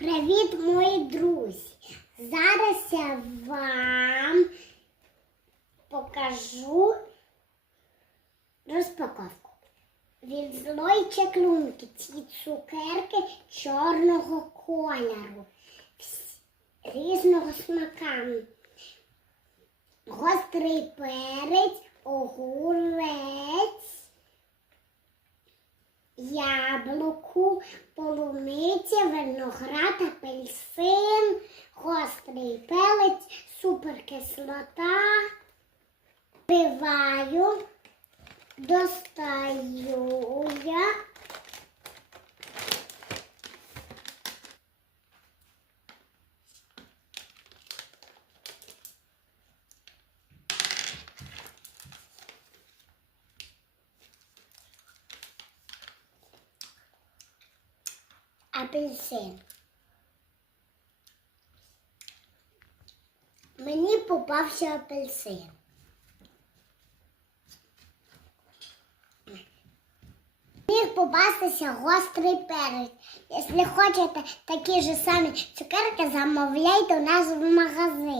Привіт, мої друзі! Зараз я вам покажу розпаковку. Від злої чаклунки ці цукерки чорного кольору, різного смака. Гострий перець, огурець, яблуку, полуниця, виноград, апельсин, гострий пелець, суперкислота. Вбиваю, достаю я. Апельсин. Мені попався апельсин. Міг попастися гострий перець. Якщо хочете такі ж самі цукерки, замовляйте у нас в магазині.